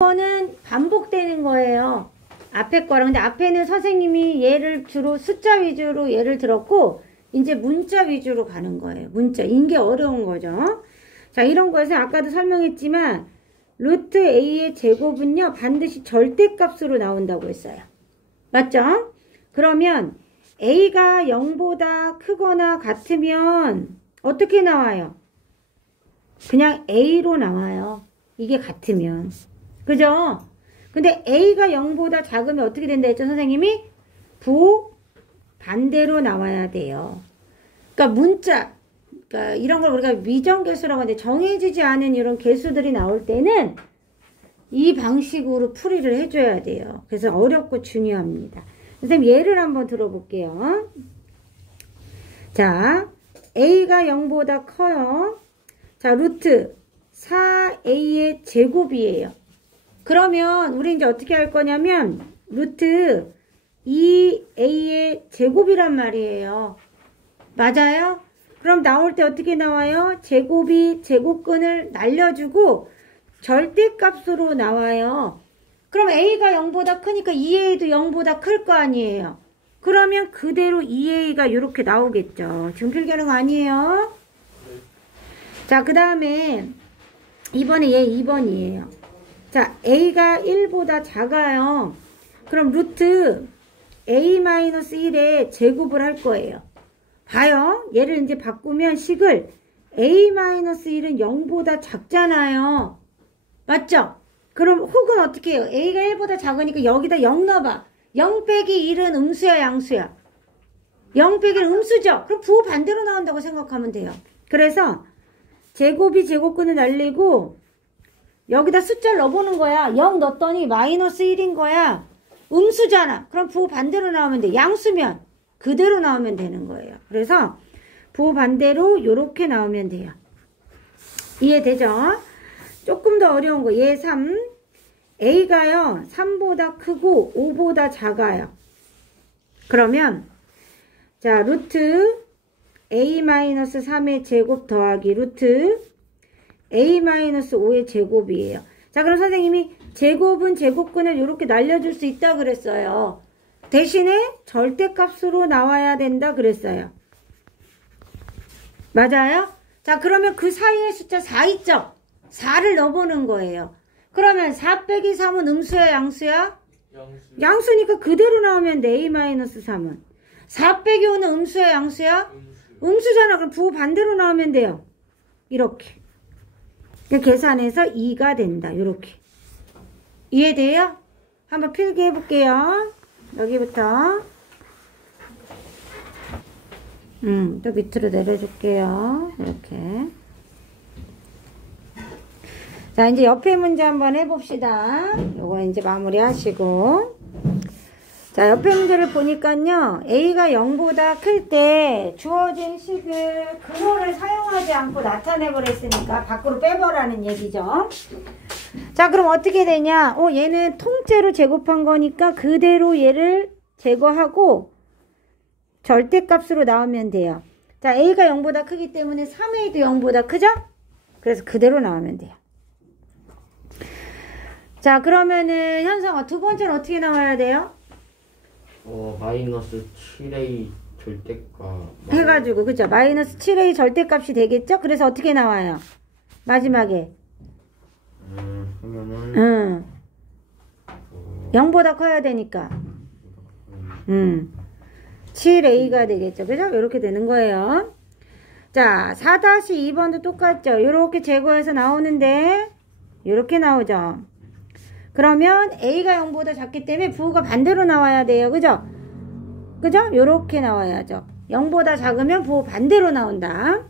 이거는 반복되는 거예요. 앞에 거랑. 근데 앞에는 선생님이 얘를 주로 숫자 위주로 예를 들었고, 이제 문자 위주로 가는 거예요. 문자. 이게 어려운 거죠. 자, 이런 거에서 아까도 설명했지만, 루트 A의 제곱은요, 반드시 절대값으로 나온다고 했어요. 맞죠? 그러면 A가 0보다 크거나 같으면 어떻게 나와요? 그냥 A로 나와요. 이게 같으면. 그죠? 근데 A가 0보다 작으면 어떻게 된다 했죠, 선생님이? 반대로 나와야 돼요. 그러니까 문자, 그러니까 이런 걸 우리가 위정계수라고 하는데 정해지지 않은 이런 계수들이 나올 때는 이 방식으로 풀이를 해줘야 돼요. 그래서 어렵고 중요합니다. 선생님 예를 한번 들어볼게요. 자, A가 0보다 커요. 자, 루트 4A의 제곱이에요. 그러면 우리 이제 어떻게 할 거냐면 루트 2A의 제곱이란 말이에요. 맞아요? 그럼 나올 때 어떻게 나와요? 제곱이 제곱근을 날려주고 절대값으로 나와요. 그럼 A가 0보다 크니까 2A도 0보다 클 거 아니에요. 그러면 그대로 2A가 이렇게 나오겠죠. 지금 필기하는 거 아니에요? 자, 그 다음에 이번에 얘 2번이에요. 자, A가 1보다 작아요. 그럼 루트 A-1의 제곱을 할 거예요. 봐요. 얘를 이제 바꾸면 식을 A-1은 0보다 작잖아요. 맞죠? 그럼 혹은 어떻게 해요? A가 1보다 작으니까 여기다 0 넣어봐. 0 빼기 1은 음수야, 양수야? 0 빼기 1은 음수죠? 그럼 부호 반대로 나온다고 생각하면 돼요. 그래서 제곱이 제곱근을 날리고 여기다 숫자를 넣어보는 거야. 0 넣었더니 마이너스 1인 거야. 음수잖아. 그럼 부호 반대로 나오면 돼. 양수면 그대로 나오면 되는 거예요. 그래서 부호 반대로 이렇게 나오면 돼요. 이해되죠? 조금 더 어려운 거. 얘 3. A가요. 3보다 크고 5보다 작아요. 그러면 자, 루트 A-3의 제곱 더하기 루트 A-5의 제곱이에요. 자, 그럼 선생님이 제곱은 제곱근을 이렇게 날려줄 수 있다 그랬어요. 대신에 절대값으로 나와야 된다 그랬어요. 맞아요? 자, 그러면 그 사이에 숫자 4 있죠? 4를 넣어보는 거예요. 그러면 4 빼기 3은 음수야, 양수야? 양수니까 그대로 나오면 돼, A-3은. 4 빼기 5는 음수야, 양수야? 음수잖아. 그럼 부호 반대로 나오면 돼요. 이렇게. 계산해서 2가 된다. 이렇게. 이해돼요? 한번 필기해 볼게요. 여기부터. 또 밑으로 내려줄게요. 이렇게. 자, 이제 옆에 문제 한번 해봅시다. 요거 이제 마무리 하시고. 자, 옆에 문제를 보니까요. A가 0보다 클 때 주어진 식을 근호를 사용하지 않고 나타내버렸으니까 밖으로 빼버라는 얘기죠. 자, 그럼 어떻게 되냐? 얘는 통째로 제곱한 거니까 그대로 얘를 제거하고 절대값으로 나오면 돼요. 자, A가 0보다 크기 때문에 3A도 0보다 크죠? 그래서 그대로 나오면 돼요. 자, 그러면은 현성아, 두 번째는 어떻게 나와야 돼요? 마이너스 7A 절대값 해가지고, 그죠? 마이너스 7A 절대값이 되겠죠? 그래서 어떻게 나와요? 마지막에. 하면은 0보다 커야 되니까. 7A가 되겠죠? 그죠? 이렇게 되는 거예요. 자, 4-2번도 똑같죠? 이렇게 제거해서 나오는데, 이렇게 나오죠? 그러면 A가 0보다 작기 때문에 부호가 반대로 나와야 돼요. 그죠? 그죠? 요렇게 나와야죠. 0보다 작으면 부호 반대로 나온다.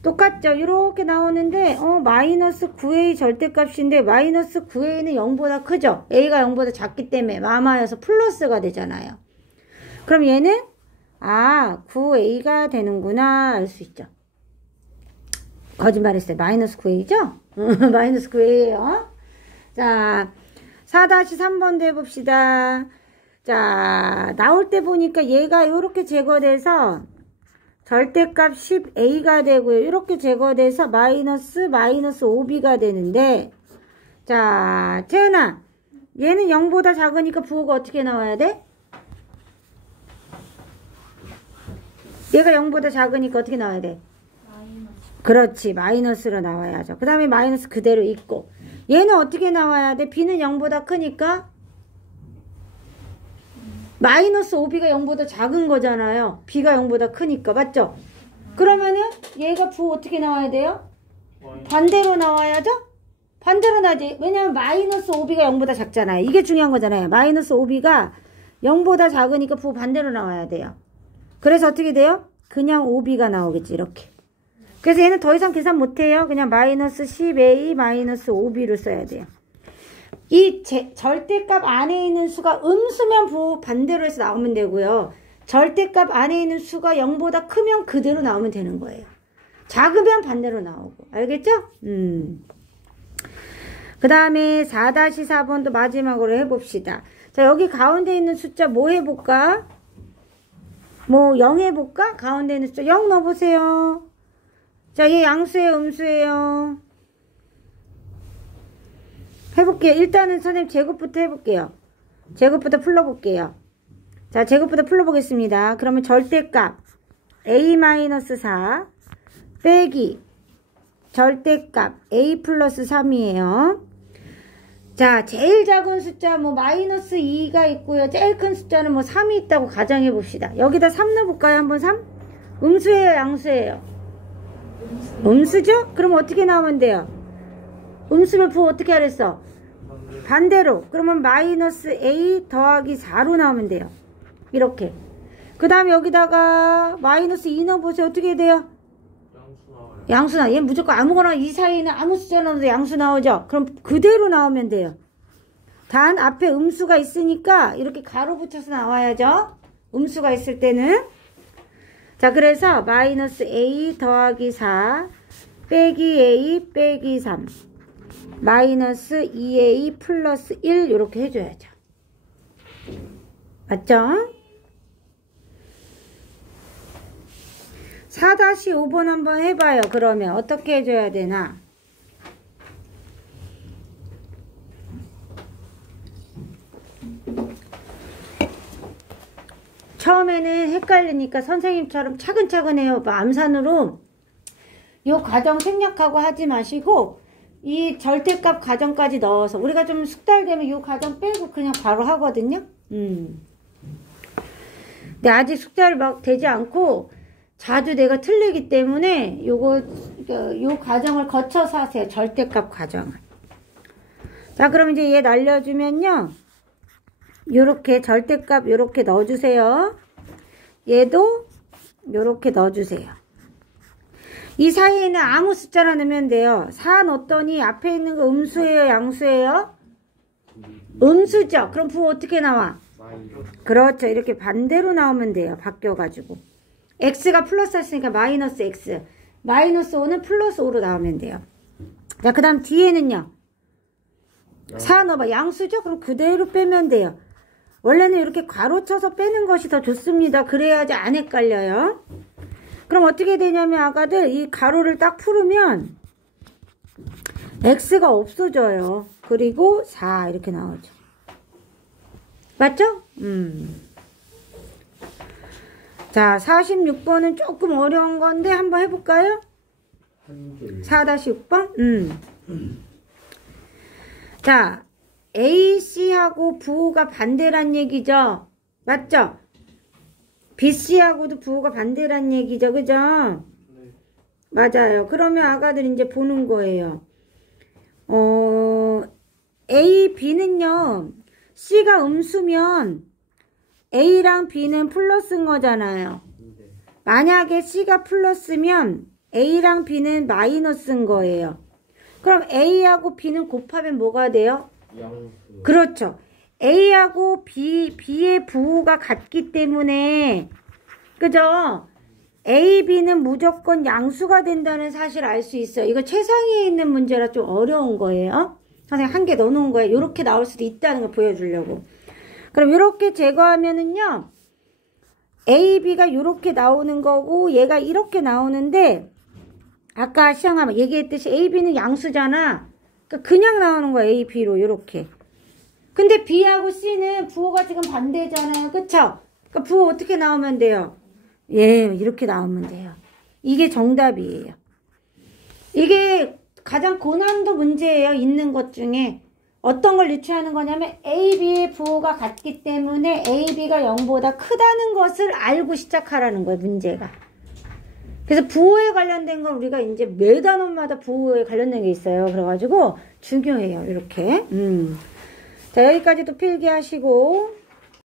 똑같죠? 이렇게 나오는데 마이너스 9A 절대값인데 마이너스 9A는 0보다 크죠? A가 0보다 작기 때문에 마마여서 플러스가 되잖아요. 그럼 얘는 9A가 되는구나 알 수 있죠. 거짓말했어요. 마이너스 9A죠? 마이너스 9A예요. 자, 4-3번도 해봅시다. 자, 나올 때 보니까 얘가 이렇게 제거돼서 절대값 10A가 되고요. 이렇게 제거돼서 마이너스 5B가 되는데, 자, 채은아. 얘는 0보다 작으니까 부호가 어떻게 나와야 돼? 얘가 0보다 작으니까 어떻게 나와야 돼? 그렇지. 마이너스로 나와야죠. 그 다음에 마이너스 그대로 있고. 얘는 어떻게 나와야 돼? b는 0보다 크니까 마이너스 5b가 0보다 작은 거잖아요. b가 0보다 크니까. 맞죠? 그러면은 얘가 부호 어떻게 나와야 돼요? 반대로 나와야죠? 반대로 나지. 왜냐면 마이너스 5b가 0보다 작잖아요. 이게 중요한 거잖아요. 마이너스 5b가 0보다 작으니까 부호 반대로 나와야 돼요. 그래서 어떻게 돼요? 그냥 5b가 나오겠지. 이렇게. 그래서 얘는 더 이상 계산 못해요. 그냥 마이너스 10a 마이너스 5b를 써야 돼요. 이 절대값 안에 있는 수가 음수면 부호 반대로 해서 나오면 되고요. 절대값 안에 있는 수가 0보다 크면 그대로 나오면 되는 거예요. 작으면 반대로 나오고. 알겠죠? 그 다음에 4-4번도 마지막으로 해봅시다. 자, 여기 가운데 있는 숫자 뭐 해볼까? 뭐 0 해볼까? 가운데 있는 숫자 0 넣어보세요. 자, 얘 양수예요, 음수예요? 해볼게요. 일단은 선생님 제곱부터 해볼게요. 제곱부터 풀러볼게요. 자, 제곱부터 풀러보겠습니다. 그러면 절대값 a-4 빼기 절대값 a 플러스 3이에요. 자, 제일 작은 숫자 뭐 마이너스 2가 있고요. 제일 큰 숫자는 뭐 3이 있다고 가정해 봅시다. 여기다 3 넣어볼까요? 한번 3? 음수예요, 양수예요? 음수죠? 그럼 어떻게 나오면 돼요? 음수를 부호 어떻게 하랬어? 반대로. 그러면 마이너스 a 더하기 4로 나오면 돼요. 이렇게. 그 다음에 여기다가 마이너스 2 넣어보세요. 어떻게 돼요? 양수 나와요. 얘 무조건 아무거나 이 사이에는 아무 숫자 넣어도 양수 나오죠? 그럼 그대로 나오면 돼요. 단 앞에 음수가 있으니까 이렇게 가로 붙여서 나와야죠. 음수가 있을 때는. 자, 그래서 마이너스 a 더하기 4 빼기 a 빼기 3 마이너스 2a 플러스 1 이렇게 해줘야죠. 맞죠? 4-5번 한번 해봐요. 그러면 어떻게 해줘야 되나? 처음에는 헷갈리니까 선생님처럼 차근차근 해요. 암산으로 요 과정 생략하고 하지 마시고 이 절대값 과정까지 넣어서 우리가 좀 숙달되면 요 과정 빼고 그냥 바로 하거든요. 근데 아직 숙달 막 되지 않고 자주 내가 틀리기 때문에 요 과정을 거쳐서 하세요. 절대값 과정을. 자, 그럼 이제 얘 날려주면요. 요렇게 절대값 요렇게 넣어주세요. 얘도 요렇게 넣어주세요. 이 사이에는 아무 숫자나 넣으면 돼요. 4 넣었더니 앞에 있는 거 음수예요, 양수예요? 음수죠. 그럼 부호 어떻게 나와? 그렇죠. 이렇게 반대로 나오면 돼요. 바뀌어가지고. x가 플러스 했으니까 마이너스 x. 마이너스 5는 플러스 5로 나오면 돼요. 자, 그 다음 뒤에는요. 4 넣어봐. 양수죠? 그럼 그대로 빼면 돼요. 원래는 이렇게 가로쳐서 빼는 것이 더 좋습니다. 그래야지 안 헷갈려요. 그럼 어떻게 되냐면 아가들 이 가로를 딱 풀으면 x가 없어져요. 그리고 4 이렇게 나오죠. 맞죠? 자, 46번은 조금 어려운 건데 한번 해볼까요? 4-6번? 자, A, C하고 부호가 반대란 얘기죠? 맞죠? B, C하고도 부호가 반대란 얘기죠? 그죠? 네. 맞아요. 그러면 아가들 이제 보는 거예요. A, B는요. C가 음수면 A랑 B는 플러스인 거잖아요. 만약에 C가 플러스면 A랑 B는 마이너스인 거예요. 그럼 A하고 B는 곱하면 뭐가 돼요? 양수. 그렇죠. A하고 B의 부호가 같기 때문에 그죠? A, B는 무조건 양수가 된다는 사실을 알 수 있어요. 이거 최상위에 있는 문제라 좀 어려운 거예요. 선생님 한 개 넣어놓은 거예요. 이렇게 나올 수도 있다는 걸 보여주려고. 그럼 이렇게 제거하면은요. A, B가 이렇게 나오는 거고 얘가 이렇게 나오는데 아까 시험하면 얘기했듯이 A, B는 양수잖아. 그러니까 그냥 나오는 거야. A, B로 이렇게. 근데 B하고 C는 부호가 지금 반대잖아요. 그쵸? 그러니까 부호 어떻게 나오면 돼요? 예, 이렇게 나오면 돼요. 이게 정답이에요. 이게 가장 고난도 문제예요. 있는 것 중에. 어떤 걸 유추하는 거냐면 A, B의 부호가 같기 때문에 A, B가 0보다 크다는 것을 알고 시작하라는 거예요. 문제가. 그래서 부호에 관련된 건 우리가 이제 매 단원마다 부호에 관련된 게 있어요. 그래가지고 중요해요. 이렇게. 자, 여기까지도 필기하시고